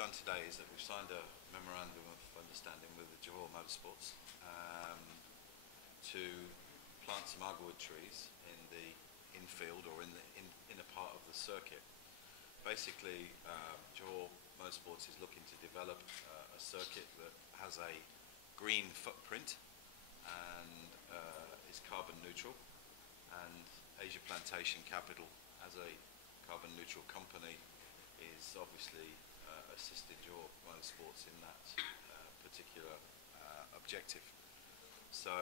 done today is that we've signed a memorandum of understanding with the Johor Motorsports to plant some agarwood trees in the infield or in the inner part of the circuit. Basically, Johor Motorsports is looking to develop a circuit that has a green footprint and is carbon neutral, and Asia Plantation Capital, as a carbon neutral company, is obviously assisting Johor Motorsports in that particular objective. So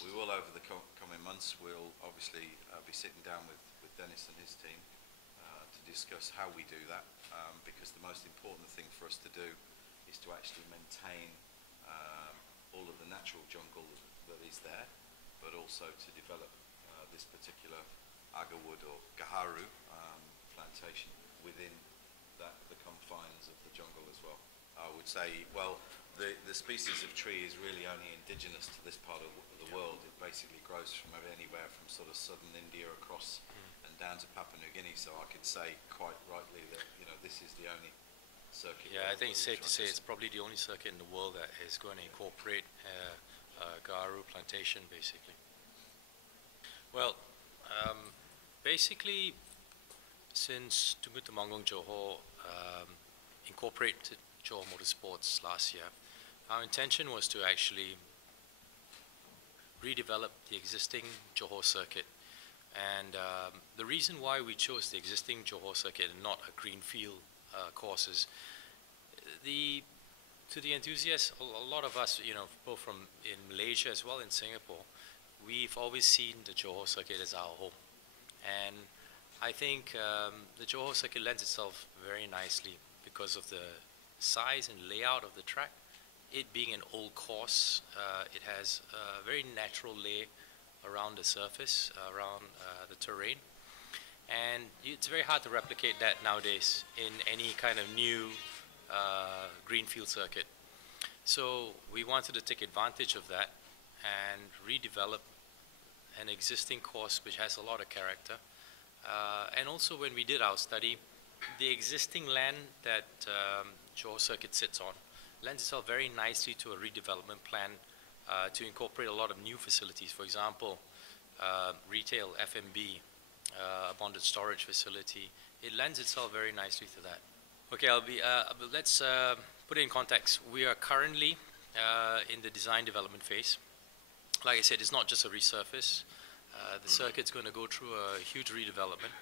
we will, over the coming months, we'll obviously be sitting down with Dennis and his team to discuss how we do that, because the most important thing for us to do is to actually maintain all of the natural jungle that is there, but also to develop this particular agarwood or gaharu plantation within the confines of the jungle as well. I would say, well, the species of tree is really only indigenous to this part of the world. It basically grows from anywhere from sort of southern India across and down to Papua New Guinea. So I could say quite rightly that, you know, this is the only circuit. Yeah, I think it's safe to say it's probably the only circuit in the world that is going to incorporate gaharu plantation, basically. Well, basically, since Tunku Temanggung Johor incorporated Johor Motorsports last year, our intention was to actually redevelop the existing Johor circuit. And the reason why we chose the existing Johor circuit and not a greenfield course is to the enthusiasts, a lot of us, you know, both from in Malaysia as well in Singapore, we've always seen the Johor circuit as our home. And I think the Johor circuit lends itself very nicely because of the size and layout of the track. It being an old course, it has a very natural lay around the surface, around the terrain. And it's very hard to replicate that nowadays in any kind of new greenfield circuit. So we wanted to take advantage of that and redevelop an existing course which has a lot of character. And also, when we did our study, the existing land that Johor Circuit sits on lends itself very nicely to a redevelopment plan to incorporate a lot of new facilities. For example, retail, F&B, a bonded storage facility. It lends itself very nicely to that. Okay, let's put it in context. We are currently in the design development phase. Like I said, it's not just a resurface. The circuit's going to go through a huge redevelopment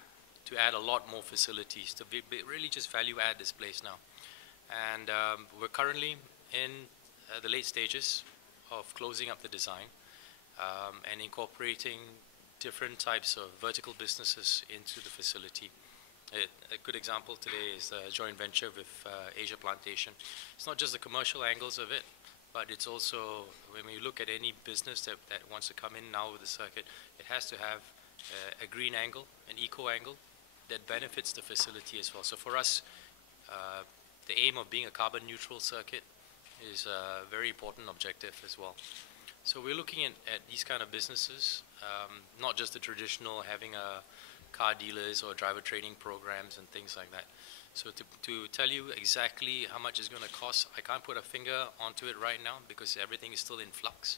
to add a lot more facilities to really just value add this place now. And we're currently in the late stages of closing up the design and incorporating different types of vertical businesses into the facility. A good example today is the joint venture with Asia Plantation. It's not just the commercial angles of it, but it's also, when we look at any business that wants to come in now with the circuit, it has to have a green angle, an eco angle that benefits the facility as well. So for us, the aim of being a carbon neutral circuit is a very important objective as well. So we're looking at these kind of businesses, not just the traditional having a car dealers or driver training programs and things like that. So to tell you exactly how much it's going to cost, I can't put a finger onto it right now because everything is still in flux.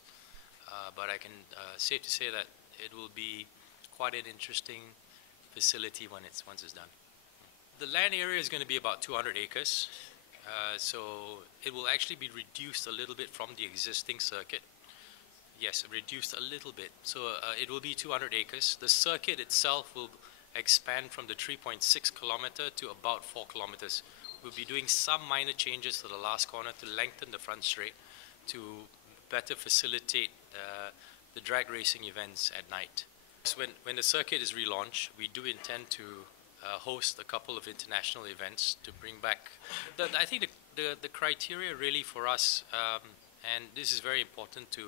But I can safe to say that it will be quite an interesting facility once it's done. The land area is going to be about 200 acres. So it will actually be reduced a little bit from the existing circuit. Yes, reduced a little bit. So it will be 200 acres. The circuit itself will expand from the 3.6 kilometer to about 4 kilometers. We'll be doing some minor changes to the last corner to lengthen the front straight to better facilitate the drag racing events at night. So when the circuit is relaunched, we do intend to host a couple of international events to bring back. I think the criteria really for us, and this is very important to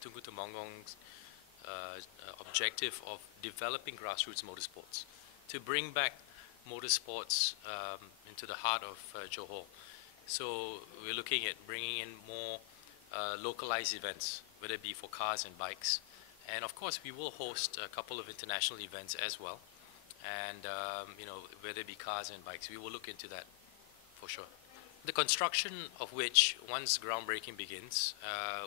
Tunku Temanggung's objective of developing grassroots motorsports, to bring back motorsports into the heart of Johor. So we're looking at bringing in more localized events, whether it be for cars and bikes. And of course, we will host a couple of international events as well. And you know, whether it be cars and bikes, we will look into that. for sure. The construction of which, once groundbreaking begins,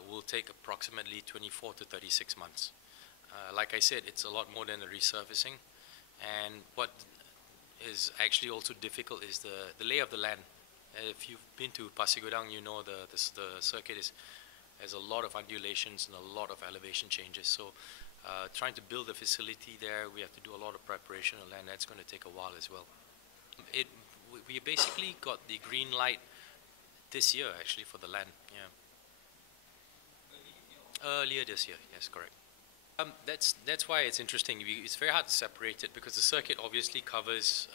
will take approximately 24 to 36 months. Like I said, it's a lot more than the resurfacing, and what is actually also difficult is the lay of the land. If you've been to Pasir Gudang, you know the circuit has a lot of undulations and a lot of elevation changes. So trying to build a facility there, we have to do a lot of preparation on land. That's going to take a while as well. We basically got the green light this year, actually, for the land. Yeah. Earlier this year, yes, correct. That's why it's interesting. It's very hard to separate it because the circuit obviously covers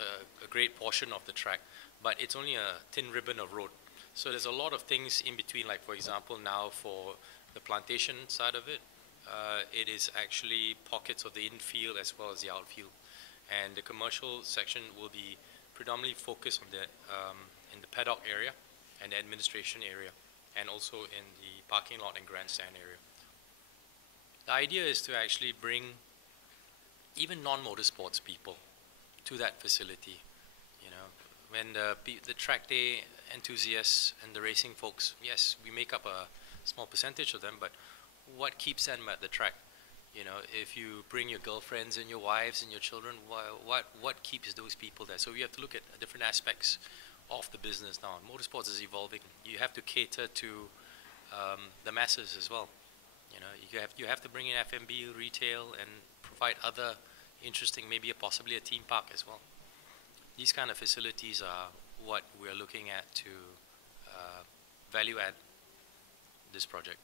a great portion of the track, but it's only a thin ribbon of road. So there's a lot of things in between, like for example now for the Plantation side of it, it is actually pockets of the infield as well as the outfield. And the commercial section will be predominantly focused on in the paddock area and the administration area, and also in the parking lot and grandstand area. The idea is to actually bring even non-motorsports people to that facility. You know, when the track day enthusiasts and the racing folks, yes, we make up a small percentage of them, but what keeps them at the track? You know, if you bring your girlfriends and your wives and your children, what keeps those people there? So we have to look at different aspects of the business now. Motorsports is evolving. You have to cater to the masses as well. You know, you have to bring in F&B, retail, and provide other interesting, maybe possibly a theme park as well. These kind of facilities are what we're looking at to value add this project.